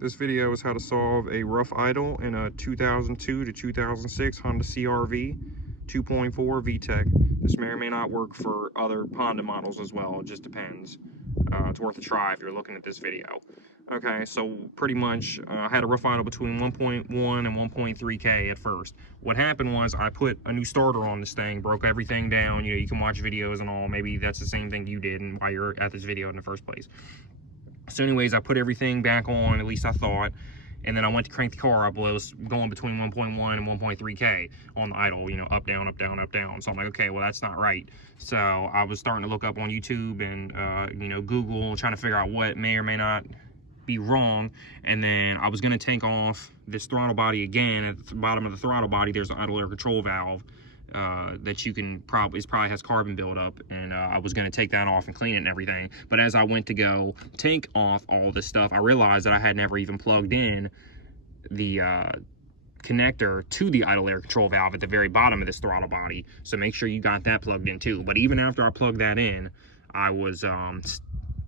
This video is how to solve a rough idle in a 2002 to 2006 Honda CR-V 2.4 VTEC. This may or may not work for other Honda models as well. It just depends. It's worth a try if you're looking at this video. Okay, so pretty much I had a rough idle between 1.1 and 1.3K at first. What happened was I put a new starter on this thing, broke everything down. You know, you can watch videos and all. Maybe that's the same thing you did and why you're at this video in the first place. So anyways, I put everything back on, at least I thought, and then I went to crank the car up. Well, it was going between 1.1 and 1.3K on the idle, you know, up, down, up, down, up, down. So I'm like, okay, well, that's not right. So I was starting to look up on YouTube and, you know, Google, trying to figure out what may or may not be wrong. And then I was going to take off this throttle body again. At the bottom of the throttle body, there's an idle air control valve that you can probably has carbon buildup, and I was going to take that off and clean it and everything. But as I went to go take off all this stuff, I realized that I had never even plugged in the connector to the idle air control valve at the very bottom of this throttle body. So make sure you got that plugged in too. But even after I plugged that in, I was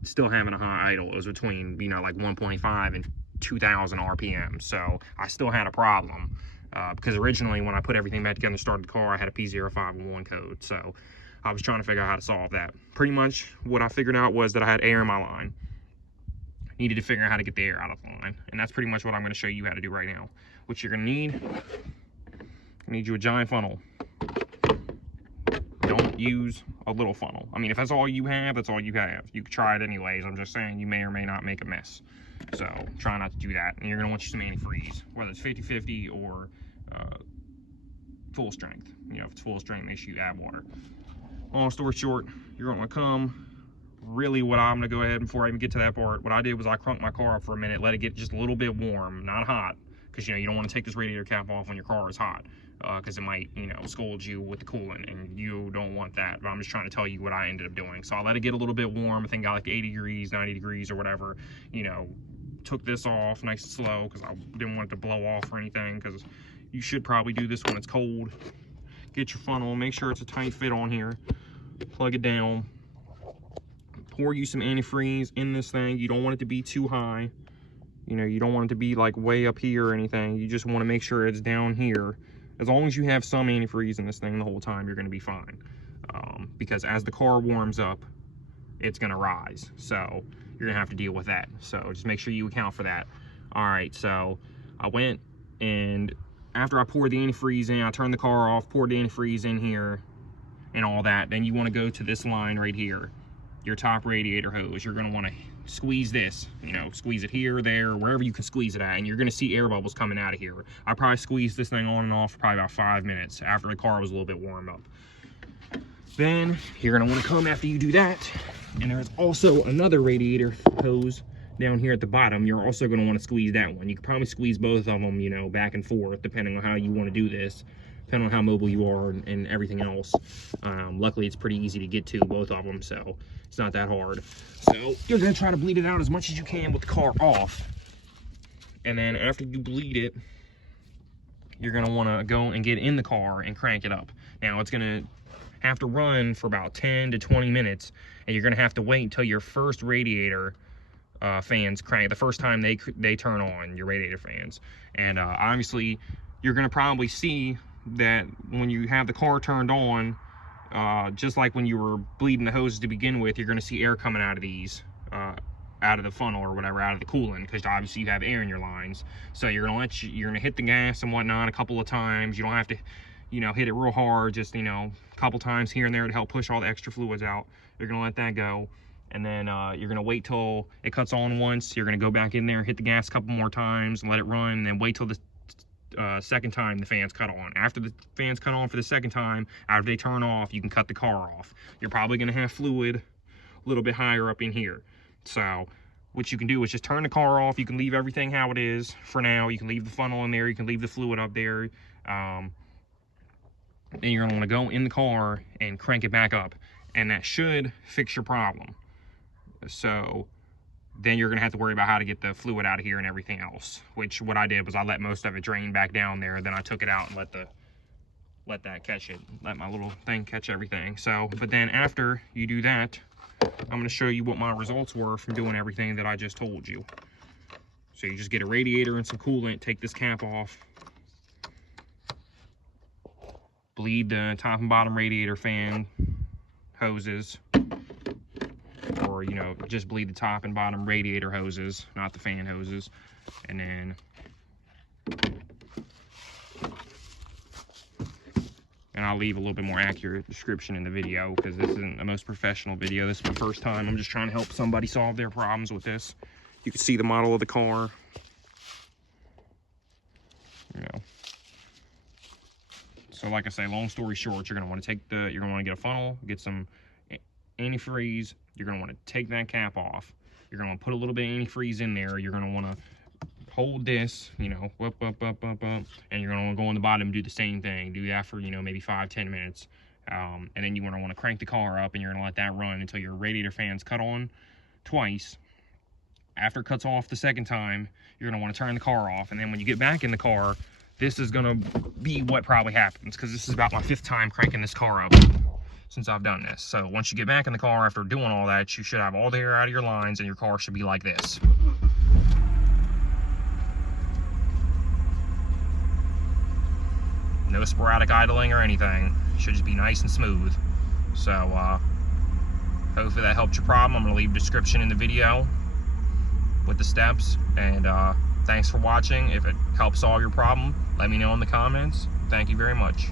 still having a high idle. It was between, you know, like 1.5 and 2,000 RPM. So I still had a problem. Because originally when I put everything back together and started the car, I had a P0501 code. So I was trying to figure out how to solve that. Pretty much what I figured out was that I had air in my line. Needed to figure out how to get the air out of the line. And that's pretty much what I'm going to show you how to do right now. What you're going to need you a giant funnel. Don't use a little funnel. I mean, if that's all you have, that's all you have. You can try it anyways. I'm just saying you may or may not make a mess. So try not to do that. And you're going to want you some antifreeze, whether it's 50-50 or full strength. You know, if it's full strength, make sure you add water. Long story short, you're going to come. Really, what I'm going to go ahead before I even get to that part, what I did was I crunked my car up for a minute, let it get just a little bit warm, not hot, because you know you don't want to take this radiator cap off when your car is hot, because it might, you know, scold you with the coolant, and you don't want that. But I'm just trying to tell you what I ended up doing. So I let it get a little bit warm. I think got like 80 degrees, 90 degrees, or whatever. You know, took this off nice and slow because I didn't want it to blow off or anything. Because you should probably do this when it's cold. Get your funnel, make sure it's a tight fit on here. Plug it down. Pour you some antifreeze in this thing. You don't want it to be too high. You know, you don't want it to be like way up here or anything. You just want to make sure it's down here. As long as you have some antifreeze in this thing the whole time, you're going to be fine. Because as the car warms up, it's going to rise. So you're going to have to deal with that. So just make sure you account for that. All right, so I went and after I poured the antifreeze in, I turned the car off, poured the antifreeze in here and all that. Then you want to go to this line right here, your top radiator hose. You're going to want to squeeze this, you know, squeeze it here, there, wherever you can squeeze it at, and you're going to see air bubbles coming out of here. I probably squeezed this thing on and off for probably about 5 minutes after the car was a little bit warmed up. Then you're going to want to come after you do that, and there's also another radiator hose down here at the bottom. You're also going to want to squeeze that one. You can probably squeeze both of them, you know, back and forth, depending on how you want to do this, depending on how mobile you are and everything else. Luckily, it's pretty easy to get to, both of them, so it's not that hard. So you're going to try to bleed it out as much as you can with the car off. And then after you bleed it, you're going to want to go and get in the car and crank it up. Now, it's going to have to run for about 10 to 20 minutes, and you're going to have to wait until your first radiator fans crank, the first time they turn on, your radiator fans. And obviously, you're going to probably see that when you have the car turned on, just like when you were bleeding the hoses to begin with, you're going to see air coming out of these, out of the funnel or whatever, out of the coolant, because obviously you have air in your lines. So you're going to hit the gas and whatnot a couple of times. You don't have to, you know, hit it real hard, just, you know, a couple times here and there to help push all the extra fluids out. You're going to let that go. And then you're going to wait till it cuts on once. You're going to go back in there, hit the gas a couple more times, and let it run, and then wait till the second time the fans cut on. After the fans cut on for the second time, after they turn off, you can cut the car off. You're probably going to have fluid a little bit higher up in here. So what you can do is just turn the car off. You can leave everything how it is for now. You can leave the funnel in there. You can leave the fluid up there. Then you're going to want to go in the car and crank it back up. And that should fix your problem. So then you're going to have to worry about how to get the fluid out of here and everything else, which what I did was I let most of it drain back down there. Then I took it out and let that catch it, let my little thing catch everything. So, but then after you do that, I'm going to show you what my results were from doing everything that I just told you. So you just get a radiator and some coolant, take this cap off, bleed the top and bottom radiator fan hoses, or, you know, just bleed the top and bottom radiator hoses, not the fan hoses. And then I'll leave a little bit more accurate description in the video, because this isn't the most professional video. This is my first time. I'm just trying to help somebody solve their problems with this. You can see the model of the car. You know. So like I say, long story short, you're gonna want to get a funnel, get some antifreeze. You're gonna want to take that cap off. You're gonna want to put a little bit of antifreeze in there. You're gonna want to hold this, you know, up, and you're gonna want to go on the bottom and do the same thing. Do that for, you know, maybe 5-10 minutes. And then you're gonna want to crank the car up, and you're gonna let that run until your radiator fan's cut on twice. After it cuts off the second time, you're gonna want to turn the car off. And then when you get back in the car, this is gonna be what probably happens, because this is about my 5th time cranking this car up since I've done this. So once you get back in the car after doing all that, you should have all the air out of your lines, and your car should be like this. No sporadic idling or anything. Should just be nice and smooth. So hopefully that helped your problem. I'm gonna leave a description in the video with the steps, and thanks for watching. If it helps solve your problem, let me know in the comments. Thank you very much.